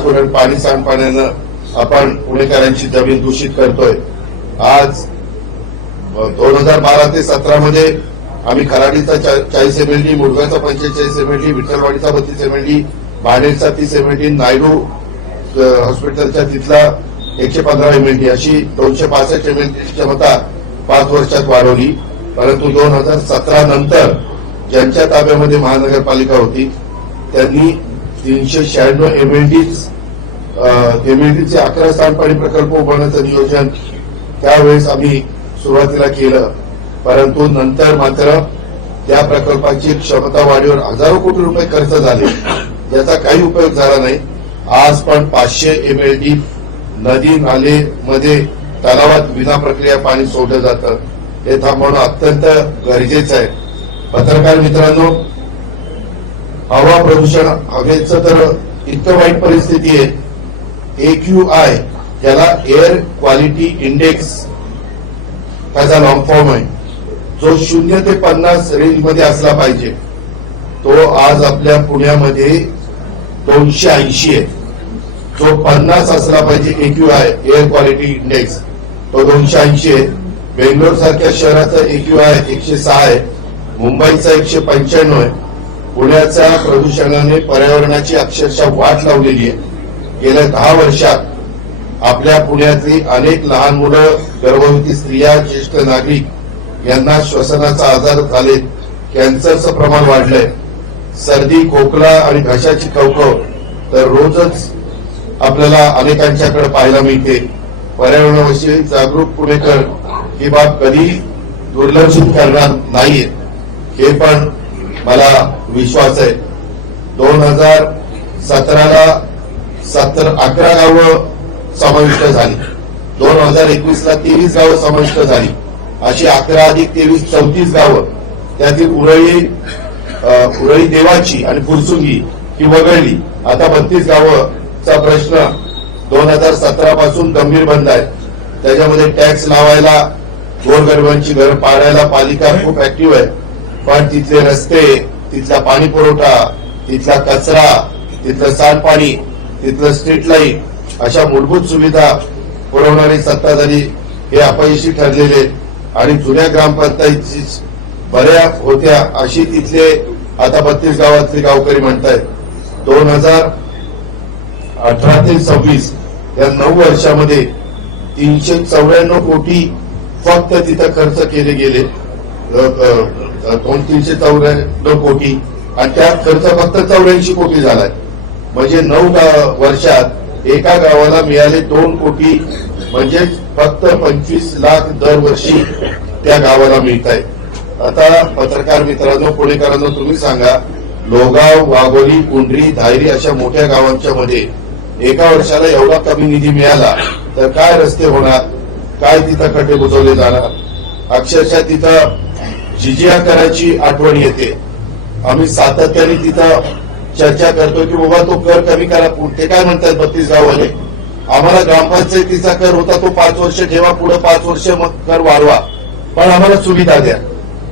टाकून पाणी सांडपाण्यानं आपण पुणेकरांची जमीन दूषित करतोय। आज 2012 ते 17 मध्ये आम्ही खराडीचा 40 MLD, मुरगाचा 45 MLD, विठ्ठलवाडीचा 32 MLD, भाडेरचा 30 MLD, Naidu हॉस्पिटलच्या तिथला 115 MLD अशी 265 MLD क्षमता 5 वर्षात वाढवली। परंतु 2017 नंतर ज्यांच्या ताब्यामध्ये महानगरपालिका होती त्यांनी 396 MLDचे 11 सांडपाणी प्रकल्प उभारण्याचं नियोजन त्यावेळेस आम्ही सुरुवातीला केलं। परंतु नंतर मात्र त्या प्रकल्पाची क्षमता वाढीवर हजारो कोटी रुपये खर्च झाले, याचा काही उपयोग झाला नाही। आज पण 500 MLD नदी नाले मध्ये तलावात विना प्रक्रिया पाणी सोडलं जातं, हे थांबवणं अत्यंत गरजेचं आहे। पत्रकार मित्रांनो, हवा प्रदूषण हवेचं तर इतकं वाईट परिस्थिती आहे, AQI याला एअर क्वालिटी इंडेक्स त्याचा लॉंग फॉर्म आहे, जो 0 ते 50 रेंजमध्ये असला पाहिजे, तो आज आपल्या पुण्यामध्ये 280 आहे। जो 50 असला पाहिजे AQI एअर क्वालिटी इंडेक्स, तो 280 आहे। बेंगलोर सारख्या शहराचा AQI 106 आहे, मुंबईचा 195 आहे। पुण्याच्या प्रदूषणाने पर्यावरणाची अक्षरशः वाट लावलेली आहे। गेल्या 10 वर्षात आपल्या पुण्यातली अनेक लहान मुलं, गर्भवती स्त्रिया, ज्येष्ठ नागरिक यांना श्वसनाचा आजार झाले, कॅन्सरचं प्रमाण वाढलंय। सर्दी, खोकला आणि घशाची कवकव तर रोजच आपल्याला अनेकांच्याकडे पाहायला मिळते। पर्यावरणाविषयी जागरूक पुणेकर ही बाब कधी दुर्लक्षित करणार नाहीत, हे पण मला विश्वास आहे। 2017ला 11 गावं समाविष्ट झाली, 2021ला 23 गावं समाविष्ट झाली, अशी 11 अधिक 23 34 गावं, त्यातील उरळी देवाची आणि फुरसुंगी ही वगळली। आता 32 गावचा प्रश्न 2017 पासून गंभीर बंद आहे। त्याच्यामध्ये टॅक्स लावायला, गोरगरिबांची घर पाडायला पालिका खूप ऍक्टिव्ह आहे, पण तिथले रस्ते, तिथला पाणी पुरवठा, तिथला कचरा, तिथलं सांडपाणी, तिथलं स्ट्रीट लाईट अशा मूलभूत सुविधा पुरवणारी सत्ताधारी हे अपयशी ठरलेले आणि जुन्या ग्रामपंचायती बऱ्या होत्या अशी तिथले आता 32 गावातले गावकरी म्हणतायत। 2018 ते 26 या 9 वर्षामध्ये 394 कोटी फक्त तिथं खर्च केले गेले, 394 कोटी, आणि त्यात खर्च फक्त 84 कोटी झालाय। म्हणजे 9 वर्षात एका गावाला मिळाले 2 कोटी, म्हणजे फक्त 25 लाख दरवर्षी त्या गावाला मिळत आहे। आता पत्रकार मित्रांनो, पुणेकरांनो, तुम्ही सांगा, लोगाव, वाघोली, कुंडरी, धायरी अशा मोठ्या गावांच्या मध्ये एका वर्षाला एवढा कमी निधी मिळाला तर काय रस्ते होणार, काय तिथं खड्डे बुजवले जाणार? अक्षरशः तिथं जिजिया करायची आठवण येते। आम्ही सातत्याने तिथं चर्चा करतो की बाबा तो कर कमी करा। ते काय म्हणतात 32 गाववाले, आम्हाला ग्रामपंचायतीचा कर होता तो 5 वर्ष ठेवा, पुढे 5 वर्ष मग कर वाढवा, पण आम्हाला सुविधा द्या।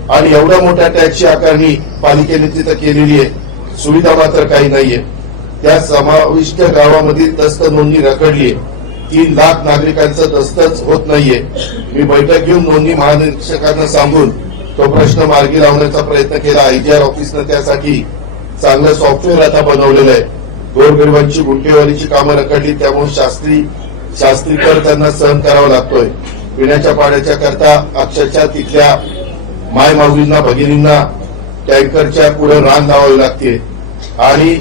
आणि एवढ्या मोठ्या टॅक्सची आकारणी पालिकेने तिथं केलेली आहे, सुविधा मात्र काही नाहीये। त्या समाविष्ट गावामध्ये दस्त नोंदणी रखडलीये, 3 लाख नागरिकांचं दस्तच होत नाहीये। मी बैठक घेऊन नोंदणी महानिरीक्षकांना सांगून तो प्रश्न मार्गी लावण्याचा प्रयत्न केला। IGR ऑफिसनं त्यासाठी चांगलं सॉफ्टवेअर आता बनवलेलं आहे। गोरगरिबांची गुंठेवारीची कामं रखडली, त्यामुळे शास्त्री कर त्यांना सहन करावा लागतोय। पिण्याच्या पाण्याच्या करता अक्षरशः तिथल्या माय माऊलींना, भगिनींना टँकरच्या पुढे रांग लावावी लागते आणि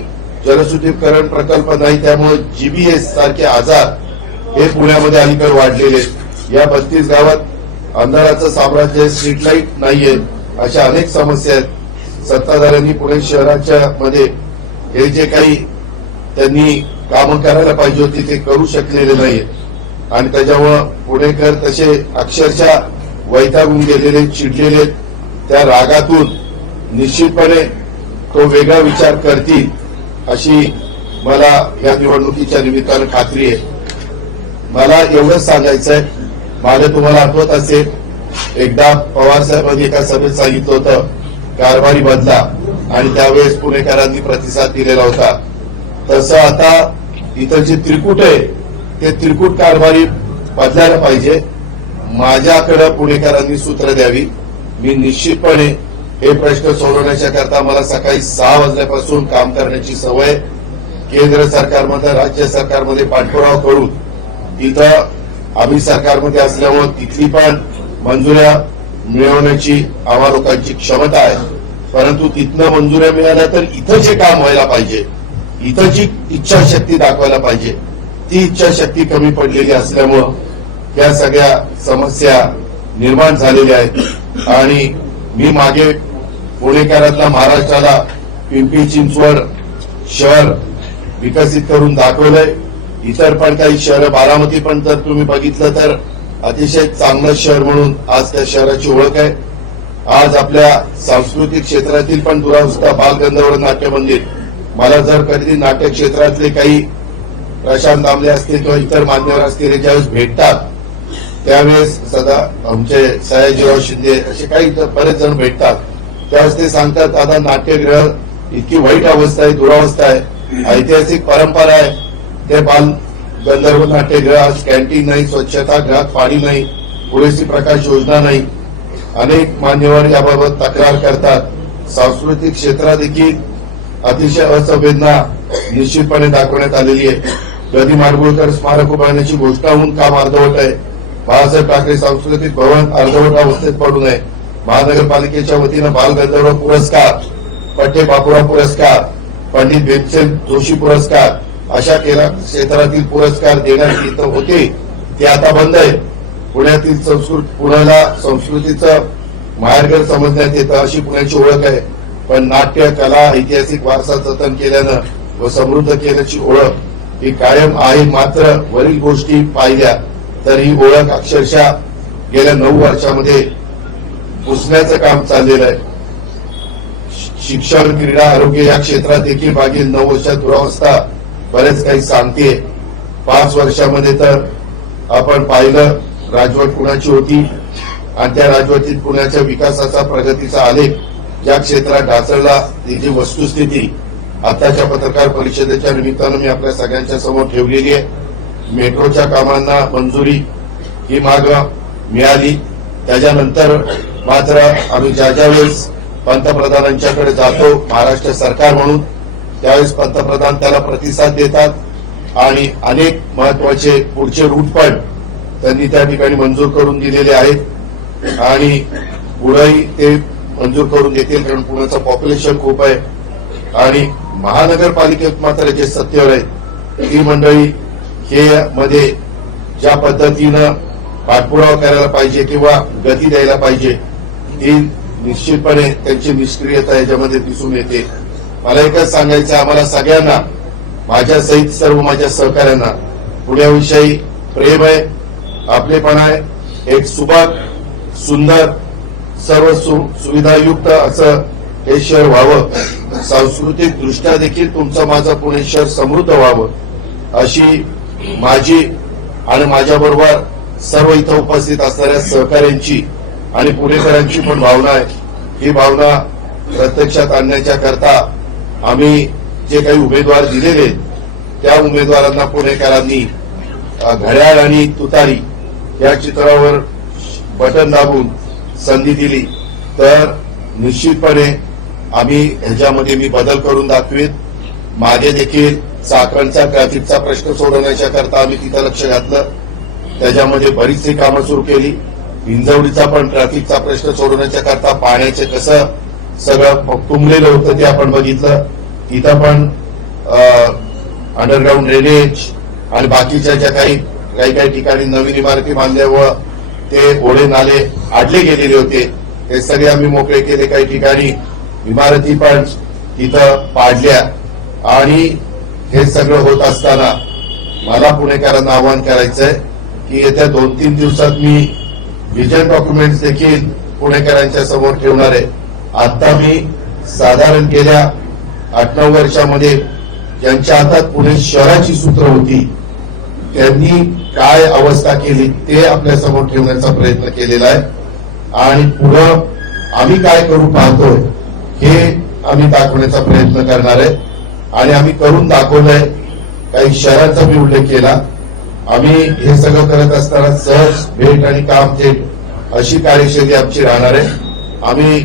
जलशुद्धीकरण प्रकल्प नाही, त्यामुळे GBS सारखे आजार हे पुण्यामध्ये अलीकडे वाढलेले। या 32 गावात अंधाराचं साम्राज्य, स्ट्रीट लाईट नाहीये, अशा अनेक समस्या आहेत। सत्ताधाऱ्यांनी पुणे शहराच्या मध्ये हे जे काही त्यांनी कामं करायला पाहिजे होती ते करू शकलेले नाहीये आणि त्याच्यामुळे पुणेकर तसे अक्षरशः वैतागून गेलेले, चिडलेले। त्या रागातून निश्चितपणे तो वेगळा विचार करतील अशी मला या निवडणुकीच्या निमित्तानं खात्री आहे। मला एवढंच सांगायचंय, माझं तुम्हाला आठवत असेल, एकदा पवार साहेबांनी एका सभेत सांगितलं होतं कारभारी बदला, आणि त्यावेळेस पुणेकरांनी प्रतिसाद दिलेला होता। तसं आता इथं जे त्रिकूट आहे ते त्रिकूट कारभारी बदलायला पाहिजे. माझ्याकडे पुणेकरांनी सूत्र द्यावी. मी निश्चितपणे हे प्रश्न सोडवण्याच्या करता मला सकाळी 6 वाजल्यापासून काम करण्याची सवय. केंद्र सरकारमध्ये राज्य सरकारमध्ये पाठपुरावा करून तिथं आम्ही सरकारमध्ये असल्यामुळे तिथली पण मंजुऱ्या मिळवण्याची आम्हा लोकांची क्षमता आहे. परंतु तिथनं मंजुऱ्या मिळाल्या तर इथं जे काम व्हायला पाहिजे, इथं जी इच्छाशक्ती दाखवायला पाहिजे, ती इच्छाशक्ती कमी पडलेली असल्यामुळं या सगळ्या समस्या निर्माण झालेल्या आहेत. आणि मी मागे पुणेकरांना महाराष्ट्राला पिंपरी चिंचवड शहर विकसित करून दाखवलंय. इतर पण काही शहरं, बारामती पण जर तुम्ही बघितलं तर अतिशय चांगलं शहर म्हणून आज त्या शहराची ओळख आहे. आज आपल्या सांस्कृतिक क्षेत्रातील पण दुरावस्था बालगंधर्व नाट्य मंदिर, मला जर कधी नाट्य क्षेत्रातले काही प्रशांत दामले असतील किंवा इतर मान्यवर असतील ज्यावेळेस भेटतात त्यावेळेस सदा आमचे सयाजीराव शिंदे असे काही बरेच जण भेटतात, त्यावेळेस ते सांगतात दादा नाट्यगृह इतकी वाईट अवस्था आहे, दुरावस्था आहे, ऐतिहासिक परंपरा आहे. ते बाल गंधर्व नाट्यगृह आज कॅन्टीन नाही, स्वच्छता गृहात पाणी नाही, पुरेशी प्रकाश योजना नाही. अनेक मान्यवर याबाबत तक्रार करतात. सांस्कृतिक क्षेत्रात देखील अतिशय असंवेदना निश्चितपणे दाखवण्यात आलेली आहे. कधी माडगुळकर स्मारक उभारण्याची घोषणा होऊन काम अर्धवट आहे. बाळासाहेब ठाकरे सांस्कृतिक भवन अर्धवट अवस्थेत पडू नये. महानगरपालिकेच्या वतीनं बालगंधर्व पुरस्कार, पठ्ठे बापूराव पुरस्कार, पंडित भीमसेन जोशी पुरस्कार अशा क्षेत्रातील पुरस्कार देण्यात येत होते, ते आता बंद आहे. पुण्यातील पुण्याला संस्कृतीचं माहेरघर समजण्यात येतं अशी पुण्याची ओळख आहे. पण नाट्य कला ऐतिहासिक वारसा जतन केल्यानं व समृद्ध केल्याची ओळख ही कायम आहे. मात्र वरील गोष्टी पाहिल्या तर ही ओळख अक्षरशः गेल्या 9 वर्षामध्ये पुसण्याचं काम चाललेलं आहे. शिक्षण, क्रीडा, आरोग्य या क्षेत्रात देखील मागील 9 वर्षात दुरावस्था बरेच काही सांगते. 5 वर्षामध्ये तर आपण पाहिलं राजवट कुणाची होती आणि त्या राजवटीत पुण्याच्या विकासाचा प्रगतीचा आलेख ज्या क्षेत्रात ढासळला त्याची वस्तुस्थिती आताच्या पत्रकार परिषदेच्या निमित्तानं मी आपल्या सगळ्यांच्या समोर ठेवलेली आहे. मेट्रोच्या कामांना मंजुरी ही माग मिळाली. त्याच्यानंतर मात्र आम्ही ज्या वेळेस पंतप्रधानांच्याकडे जातो महाराष्ट्र सरकार म्हणून, त्यावेळेस पंतप्रधान त्याला प्रतिसाद देतात आणि अनेक महत्वाचे पुढचे रूट पण त्यांनी त्या ठिकाणी मंजूर करून दिलेले आहेत आणि पुढेही ते मंजूर करून देतील, कारण पुण्याचं पॉप्युलेशन खूप आहे. आणि महानगरपालिकेत मात्र जे सत्तेवर आहे ती मंडळी हे मध्ये ज्या पद्धतीनं पाठपुरावा करायला पाहिजे किंवा गती द्यायला पाहिजे ती निश्चितपणे त्यांची निष्क्रियता याच्यामध्ये दिसून येते. मला एकच सांगायचं, आम्हाला सगळ्यांना, माझ्या सहित सर्व माझ्या सहकाऱ्यांना पुण्याविषयी प्रेम आहे, आपलेपण आहे. एक सुबक, सुंदर, सर्व सुविधायुक्त असं हे शहर व्हावं, सांस्कृतिक दृष्ट्या देखील तुमचं माझं पुणे शहर समृद्ध व्हावं अशी माझी आणि माझ्याबरोबर सर्व इथं उपस्थित असणाऱ्या सहकाऱ्यांची आणि पुणेकरांची पण भावना आहे. ही भावना प्रत्यक्षात आणण्याच्या करता आम्ही जे काही उमेदवार दिलेले त्या उमेदवारांना पुणेकरांनी घड्याळ आणि तुतारी या चित्रावर बटन दाबून संधी दिली तर निश्चितपणे आम्ही ह्याच्यामध्ये मी बदल करून दाखवेन. मागे देखील चाकणचा ट्रॅफिकचा प्रश्न सोडवण्याच्या करता आम्ही तिथं लक्ष घातलं, त्याच्यामध्ये बरीचशी कामं सुरू केली. हिंजवडीचा पण ट्रॅफिकचा प्रश्न सोडवण्याच्या करता पाण्याचे कसं सगळं तुंबलेलं होतं ते आपण बघितलं. तिथं पण अंडरग्राऊंड ड्रेनेज आणि बाकीच्या ज्या काही ठिकाणी नवीन इमारती बांधल्यामुळं ते ओढे नाले आडले गेलेले होते ते सगळे आम्ही मोकळे केले. काही ठिकाणी इमारती पण तिथं पाडल्या. आणि हे सगळं होत असताना मला पुणेकरांना आवाहन करायचंय की येत्या 2-3 दिवसात मी व्हिजन डॉक्युमेंट्स देखील पुणेकरांच्या समोर ठेवणार आहे. आता मी साधारण गेल्या 8-9 वर्षामध्ये ज्यांच्या हातात पुणे शहराची सूत्र होती त्यांनी काय अवस्था केली ते आपल्या समोर ठेवण्याचा प्रयत्न केलेला आहे. आणि पुढं आम्ही काय करू पाहतोय हे आम्ही दाखवण्याचा प्रयत्न करणार आहे. आणि आम्ही करून दाखवलंय. काही शहरांचा मी उल्लेख केला. आम्ही हे सगळं करत असताना सहज भेट आणि काम थेट अशी कार्यशैली आमची राहणार आहे. आम्ही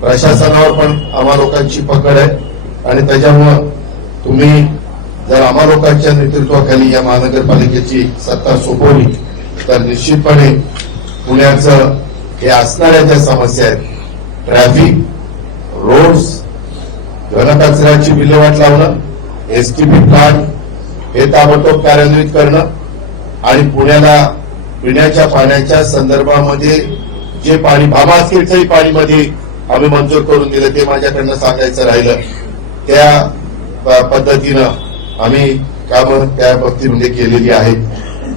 प्रशासनावर पण आम्हा लोकांची पकड आहे आणि त्याच्यामुळं तुम्ही जर आम्हा लोकांच्या नेतृत्वाखाली या महानगरपालिकेची सत्ता सोपवली तर निश्चितपणे पुण्याचं हे असणाऱ्या ज्या समस्या आहेत, ट्रॅफिक, रोड्स, घनकचऱ्याची विल्हेवाट लावणं, एसटीपी प्लांट हे ताबडतोब कार्यान्वित करणं आणि पुण्याला पिण्याच्या पाण्याच्या संदर्भामध्ये जे पाणी भामास्केटचंही पाणीमध्ये आम्ही मंजूर करून दिलं ते माझ्याकडनं सांगायचं राहिलं. त्या पद्धतीनं आम्ही कामं त्या बाबतीमध्ये केलेली आहेत.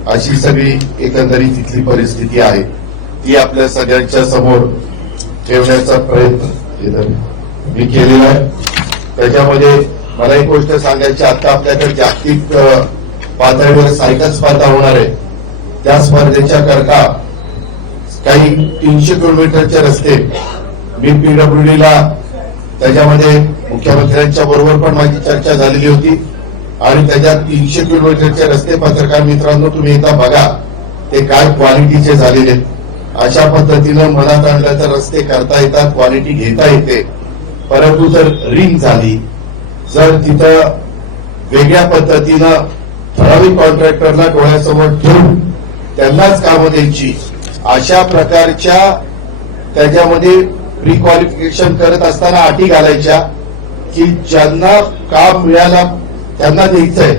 अशी सगळी एकंदरीत तिथली परिस्थिती आहे, ती आपल्या सगळ्यांच्या समोर ठेवण्याचा प्रयत्न मी केलेला आहे. त्याच्यामध्ये मला एक गोष्ट सांगायची, आता आपल्याकडे जागतिक पातळीवर सायकल स्पर्धा होणार आहे. त्या स्पर्धेच्या करता काही 300 किलोमीटरचे रस्ते मी पीडब्ल्यूडीला त्याच्यामध्ये मुख्यमंत्र्यांच्या बरोबर पण माझी चर्चा झालेली होती आणि त्याच्यात 300 किलोमीटरचे रस्ते पत्रकार मित्रांनो तुम्ही एकदा बघा ते काय क्वालिटीचे झालेले. अशा पद्धतीनं मनात आणलं तर रस्ते करता येतात, क्वालिटी घेता येते. परंतु जर रिंग झाली, जर तिथं वेगळ्या पद्धतीनं ठराविक कॉन्ट्रॅक्टरला डोळ्यासमोर ठेवून त्यांनाच कामं द्यायची, अशा प्रकारच्या त्याच्यामध्ये प्री क्वालिफिकेशन करत असताना अटी घालायच्या की ज्यांना काम मिळालं त्यांना द्यायचंय,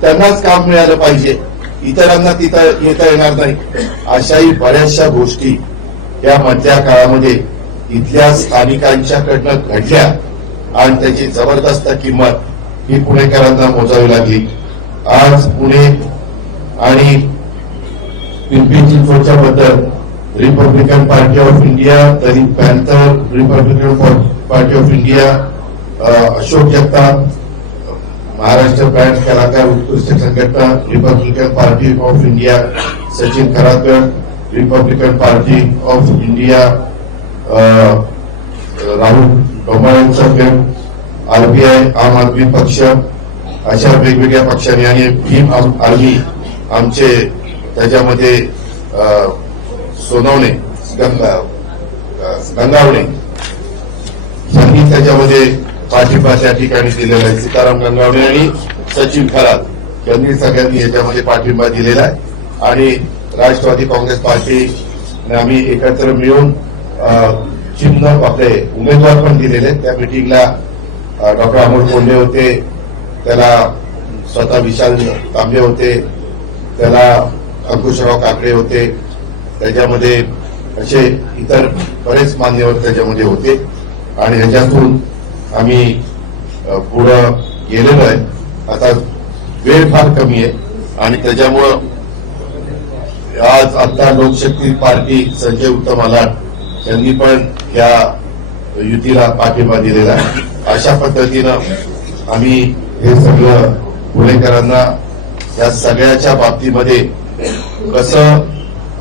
त्यांनाच काम मिळालं पाहिजे, इतरांना तिथं येता येणार नाही. अशाही बऱ्याचशा गोष्टी या मधल्या काळामध्ये इथल्या स्थानिकांच्याकडनं घडल्या आणि त्याची जबरदस्त किंमत ही पुणेकरांना मोजावी लागली. आज पुणे आणि पिंपरी चिंचवडच्या बद्दल Republican Party of India, Dalit Panther, Republican Party of India, Ashok Jagtap, Maharashtra band कलाकार उत्कृष्ट संघटना, Republican Party of India Sachin Kharatkar, Republican Party of India Rahul डोंबाळेंचा गट, आरबीआय, आम आदमी पक्ष, अशा वेगवेगळ्या पक्षांनी आणि भीम आर्मी आमचे त्याच्यामध्ये सोनवणे, गंगावणे यांनी त्याच्यामध्ये पाठिंबा त्या ठिकाणी दिलेला आहे. सीताराम गंगावणे आणि सचिन खरात यांनी सगळ्यांनी याच्यामध्ये पाठिंबा दिलेला आहे आणि राष्ट्रवादी काँग्रेस पार्टी आम्ही एकत्र मिळून चिन्ह आपले उमेदवार पण दिलेले. त्या मिटिंगला डॉक्टर अमोल कोल्हे होते, त्याला स्वतः विशाल तांबे होते, त्याला अंकुशराव काकडे होते, त्याच्यामध्ये असे इतर बरेच मान्यवर त्याच्यामध्ये होते आणि ह्याच्यातून आम्ही पुढं गेलेलो आहे. आता वेळ फार कमी आहे आणि त्याच्यामुळं आज आता लोकशक्ती पार्टी संजय उत्तम आलाट यांनी पण या युतीला पाठिंबा दिलेला आहे. अशा पद्धतीनं आम्ही हे सगळं पुणेकरांना या सगळ्याच्या बाबतीमध्ये कसं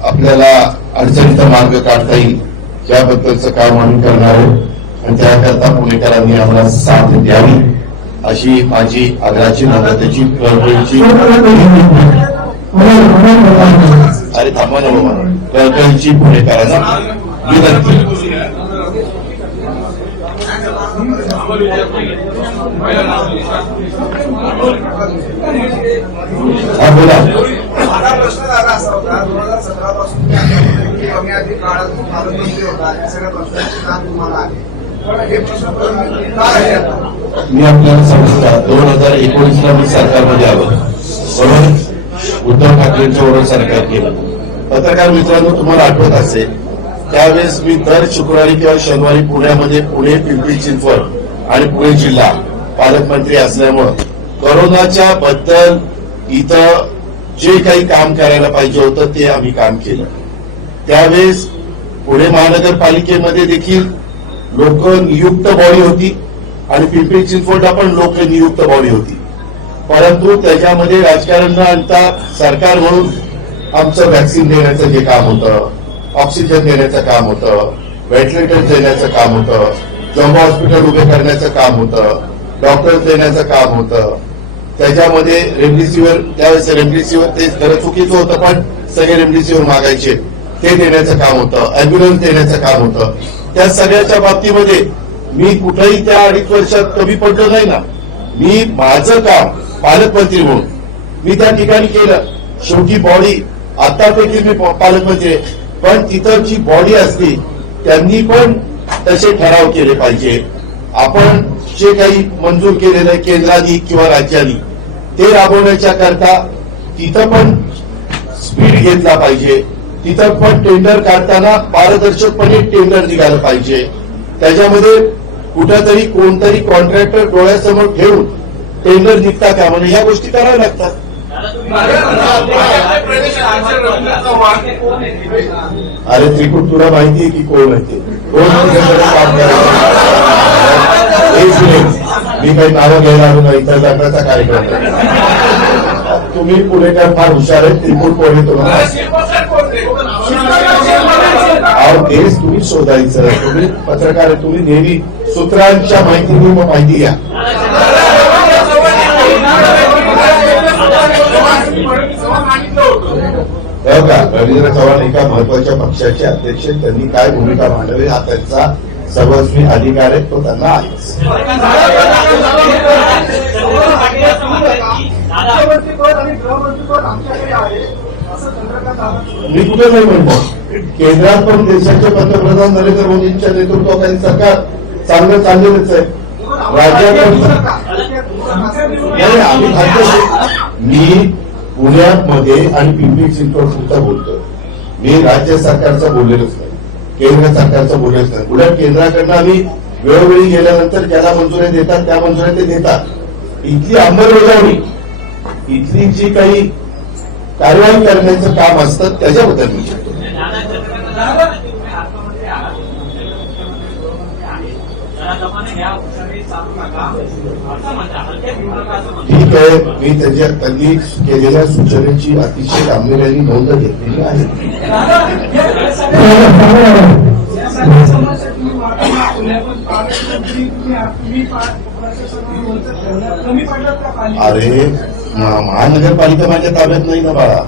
आपल्याला अडचणीचा मार्ग काढता येईल याबद्दलचं काम आम्ही करणार आहोत आणि त्याकरता पुणेकरांनी आम्हाला साथ द्यावी अशी माझी आग्रहाची नम्रतेची कळकळीची अरे थांबा ना बाबा कळकळीची पुणेकरांना विनंती. हा बोला. माझा प्रश्न झाला असा होता 2017 पासून कमी अधिक काळात पालकमंत्री होता, हे सगळ्या प्रश्नांची जाण तुम्हाला आहे. हे प्रश्न का आहे आता? मी आपल्याला सांगतो 2019ला मी सरकारमध्ये आलो, बरोबर उद्धव ठाकरेंच्या बरोबर सरकार केलं. पत्रकार मित्रांनो तुम्हाला आठवत असेल त्यावेळेस मी दर शुक्रवारी किंवा शनिवारी पुण्यामध्ये पुणे, पिंपरी चिंचवड आणि पुणे जिल्हा पालकमंत्री असल्यामुळं कोरोनाच्या बद्दल इथं जे काही काम करायला पाहिजे होतं ते आम्ही काम केलं. त्यावेळेस पुणे महानगरपालिकेमध्ये देखील लोकनियुक्त बॉडी होती आणि पिंपरी चिंचवडला पण लोकनियुक्त बॉडी होती. परंतु त्याच्यामध्ये राजकारण न आणता सरकार म्हणून आमचं व्हॅक्सिन देण्याचं जे काम होतं, ऑक्सिजन देण्याचं काम होतं, व्हेंटिलेटर्स देण्याचं काम होतं, जम्बो हॉस्पिटल उभे करण्याचं काम होतं, डॉक्टर्स देण्याचं काम होतं, त्याच्यामध्ये रेमडेसिवीर, त्यावेळेस रेमडेसिवीर ते खरं चुकीचं होतं, पण सगळे रेमडेसिवीर मागायचे, ते देण्याचं काम होतं, अँब्युलन्स देण्याचं काम होतं. त्या सगळ्याच्या बाबतीमध्ये मी कुठेही त्या 2.5 वर्षात कमी पडलो नाही ना. मी माझं काम पालकमंत्री म्हणून मी त्या ठिकाणी केलं. शेवटी बॉडी आतापैकी मी पालकमंत्री आहे, पण तिथं जी बॉडी असते त्यांनी पण तसे ठराव केले पाहिजे. आपण जे काही मंजूर केलेलं आहे केंद्राने किंवा राज्यांनी ते राबवण्याच्या करता तिथं पण स्पीड घेतला पाहिजे. तिथं पण टेंडर काढताना पारदर्शकपणे टेंडर निघालं पाहिजे. त्याच्यामध्ये कुठंतरी कोणतरी कॉन्ट्रॅक्टर डोळ्यासमोर ठेवून टेंडर निघता कामा नये, ह्या गोष्टी कराव्या लागतात. अरे त्रिकुट तुला माहितीये की कोण आहे ते? कोण तुझ्याकडे काम करायचं? एक मिनिट, मी काही नावं घ्यायला आलो नाही, तर लग्नाचा कार्यक्रम आहे. तुम्ही पुणेकर फार हुशार आहे. त्रिकुट कोण आहे तुम्हाला? अहो तेच तुम्ही शोधायचं. तुम्ही पत्रकार आहे, तुम्ही नेहमी सूत्रांच्या माहितीने माहिती घ्या. का रवींद्र चव्हाण एका महत्वाच्या पक्षाचे अध्यक्ष, त्यांनी काय भूमिका मांडावी हा त्यांचा सर्वस्वी अधिकार आहे, तो त्यांना आहेच. मी कुठे नाही म्हणतो, केंद्रात पण देशाचे पंतप्रधान नरेंद्र मोदींच्या नेतृत्वाखाली सरकार चांगलं चाललेलंच आहे. राज्यात नाही, आम्ही मी पुण्यामध्ये आणि पिंपरी चिंचवड सुद्धा बोलतोय. मी राज्य सरकारचं बोललेलोच नाही, केंद्र सरकारचं बोललेच नाही. उलट केंद्राकडनं आम्ही वेळोवेळी गेल्यानंतर ज्याला मंजुऱ्या देतात त्या मंजुऱ्या ते देतात. इथली अंमलबजावणी, इथली जी काही कारवाई करण्याचं काम असतं त्याच्याबद्दल मी शिकतो. ठीक आहे, मी त्यांनी केलेल्या सूचनेची अतिशय गांभीर्याने नोंद घेतलेली आहे. अरे महानगरपालिका माझ्या ताब्यात नाही ना बाळा.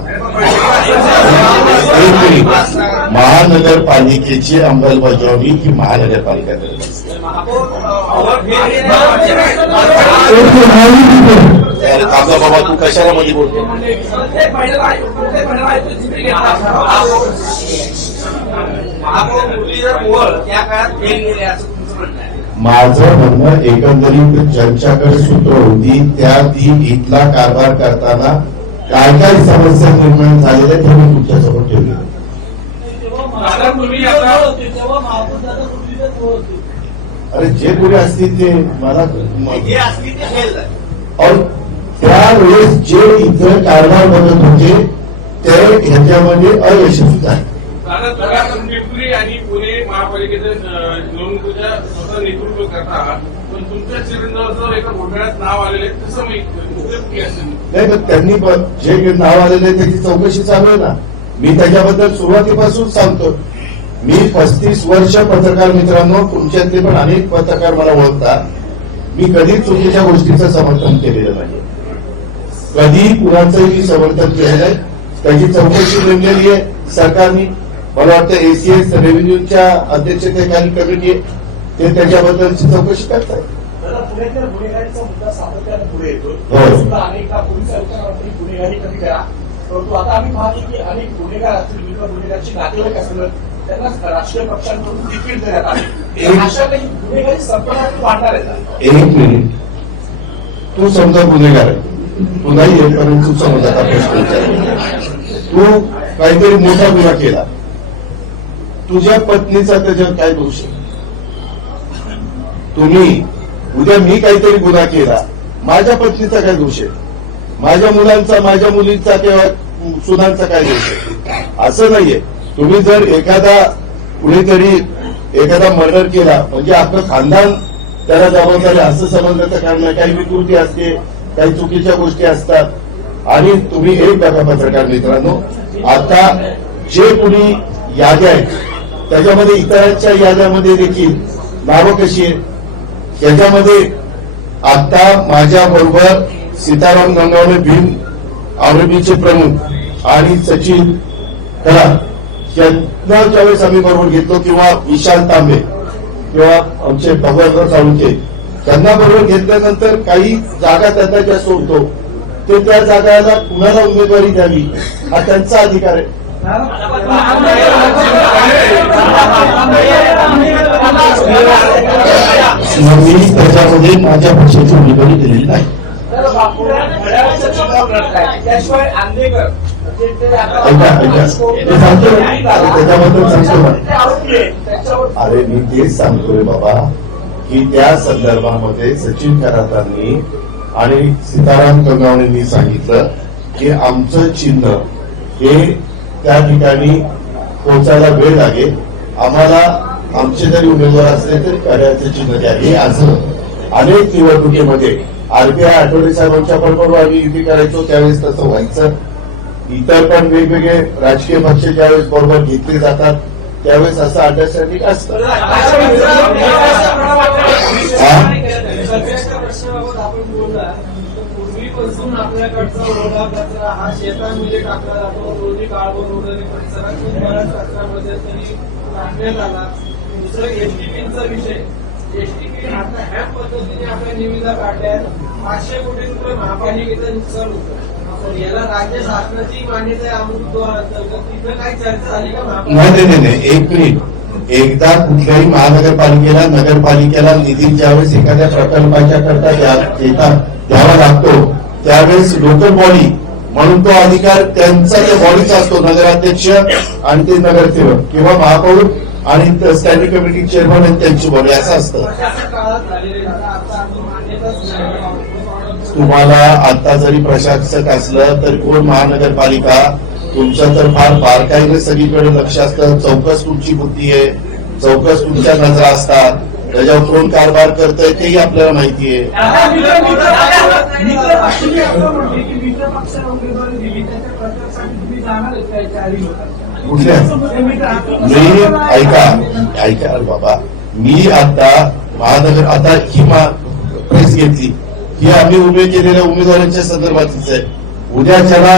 महानगरपालिकेची अंमलबजावणी ही महानगरपालिका करत असते. थांबा बाबा, तू कशाला मध्ये बोलतो? माझं म्हणणं एकंदरीत ज्यांच्याकडे सूत्र होती त्या ती इथला कारभार करताना काय काय समस्या निर्माण झालेल्या ते मी तुमच्यासमोर ठेवले. अरे जे पुढे असतील ते मला त्यावेळेस जे इथं कारभार बघत होते ते ह्याच्यामध्ये अयशस्वी झाले. पिंपरी आणि पुणे महापालिकेचं निवडणुकीच्या स्वतः नेतृत्व करता, पण तुमच्या चिरंजीवाचं एका घोटाळ्यात नाव आलेले तसं नाही, पण त्यांनी जे नाव आलेलं आहे त्याची चौकशी चालू आहे ना. मी त्याच्याबद्दल सुरुवातीपासून सांगतो. मी 35 वर्ष पत्रकार मित्रांनो, तुमच्यातले पण अनेक पत्रकार मला ओळखतात. मी कधीच चुकीच्या गोष्टीचं समर्थन केलेलं नाही, कधी कुणाचंही मी समर्थन केलं नाही. त्याची चौकशी नेमलेली आहे सरकारने. मला वाटतं एसीएस रेव्हेन्यूच्या अध्यक्षतेखाली कमिटी आहे, ते त्याच्याबद्दलची चौकशी करतायत. पुण्यातील गुन्हेगारीचा मुद्दा सातत्याने पुढे येतो. अनेकदा पोलीस आयुक्तांनी गुन्हेगारी कमी करा, परंतु आता आम्ही पाहतो की अनेक गुन्हेगार असतील, विविध गुन्हेगारचे नातेवाईक असतील, त्यांना राष्ट्रीय पक्षांकडून तिकीट देण्यात आले. अशा काही गुन्हेगारी संपण्यात वाढणार आहेत. एक मिनिट, तू समजा गुन्हेगार आहे, तू नाही येईपर्यंत तू समजा प्रश्न विचार. तू काहीतरी मोठा गुन्हा केला, तुझ्या पत्नीचा त्याच्यात काय दोष आहे? तुम्ही उद्या मी काहीतरी गुन्हा केला, माझ्या पत्नीचा काय दोष आहे? माझ्या मुलांचा, माझ्या मुलींचा किंवा सुनांचा काय दोष आहे? असं नाहीये. तुम्ही जर कुणीतरी एखादा मर्डर केला म्हणजे आपलं खानदान त्याला जबाबदारी असं समजण्याचं कारण नाही. काही विकृती असते, काही चुकीच्या गोष्टी असतात. आणि तुम्ही एक बघा पत्रकार मित्रांनो, आता जे कुणी याद्या आहेत त्याच्यामध्ये इतरांच्या याद्यामध्ये देखील नावं कशी आहेत, त्याच्यामध्ये आता माझ्या बरोबर सीताराम गंगावणे भीम आर्मीचे प्रमुख आणि सचिन कला यांना ज्यावेळेस आम्ही बरोबर घेतलो किंवा विशाल तांबे किंवा आमचे भगवंतराव साळुंखे त्यांना बरोबर घेतल्यानंतर काही जागा त्यांना ज्या सोडतो ते त्या जागाला कुणाला उमेदवारी द्यावी हा त्यांचा अधिकार आहे. मी त्याच्यामध्ये माझ्या पक्षाची उमेदवारी दिलेली नाही. त्याशिवाय आंदेकर ऐका ते सांगतो त्याच्याबद्दल सांगतो. अरे मी तेच सांगतोय बाबा की त्या संदर्भामध्ये सचिन खरातांनी आणि सीताराम गंगावणेंनी सांगितलं की आमचं चिन्ह हे त्या ठिकाणी पोहोचायला वेळ लागेल, आम्हाला आमचे जरी उमेदवार असले तरी कार्याचं चिन्ह द्या. हे असं अनेक निवडणुकीमध्ये आरपीआय आठवले साहेबांच्या बरोबर आम्ही युती करायचो त्यावेळेस तसं व्हायचं. इतर पण वेगवेगळे राजकीय पक्ष ज्यावेळेस बरोबर घेतले जातात त्यावेळेस असं अंडरस्टँडिंग असतं. प्रश्नाबाबत आपण बोलला पूर्वीपासून आपल्याकडचा ओढा कचरा हा शेतांमध्ये टाकला जातो. रोजी काळभोर वगैरे परिसरात बऱ्याच कचऱ्यामध्ये तरी टाकण्यात आला. दुसरं एसटीपीचा विषय. एसटीपी आता ह्या पद्धतीने आपल्या निविदा काढल्या 500 कोटी रुपये महापालिकेचं नुकसान होतं. याला राज्य शासनाची मान्यता आहे अमृतद्वार अंतर्गत. तिथं काही चर्चा झाली का? नाही एक मिनिट. एकदा कुठल्याही महानगरपालिकेला नगरपालिकेला निधी ज्यावेळेस एखाद्या प्रकल्पाच्या करता द्यावा लागतो त्यावेळेस लोकल बॉडी म्हणून तो अधिकार त्यांचा त्या बॉडीचा असतो. नगराध्यक्ष आणि ते नगरसेवक किंवा महापौर आणि स्टँडिंग कमिटी चेअरमन आणि त्यांची बॉडी असं असतं. तुम्हाला आता जरी प्रशासक असलं तरी कोण महानगरपालिका तुमचं तर फार बारकाईने सगळीकडे लक्ष असतं. चौकस तुमची बुद्धी आहे, चौकस तुमच्या नजरा असतात. त्याच्यावर कोण कारभार करतोय तेही आपल्याला माहिती आहे. कुठल्या मी ऐका बाबा मी आता महानगर आता ही प्रेस घेतली ही आम्ही उभे केलेल्या उमेदवारांच्या संदर्भातच आहे. उद्याच्याला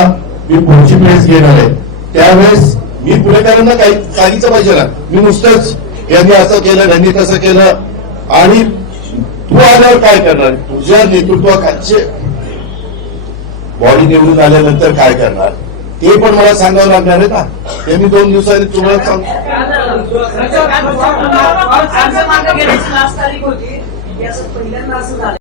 मी पुढची प्रेस घेणार आहे त्यावेळेस मी पुणेकरांना काही सांगितलं पाहिजे ना. मी नुसतंच यांनी असं केलं यांनी तसं केलं आणि तू आल्यावर काय करणार. तुझ्या नेतृत्वाखालचे बॉडी निवडून आल्यानंतर काय करणार ते पण मला सांगावं लागणार आहे ना. ते मी 2 दिवसांनी तुम्हाला सांगतो. पहिल्यांदा असं झालं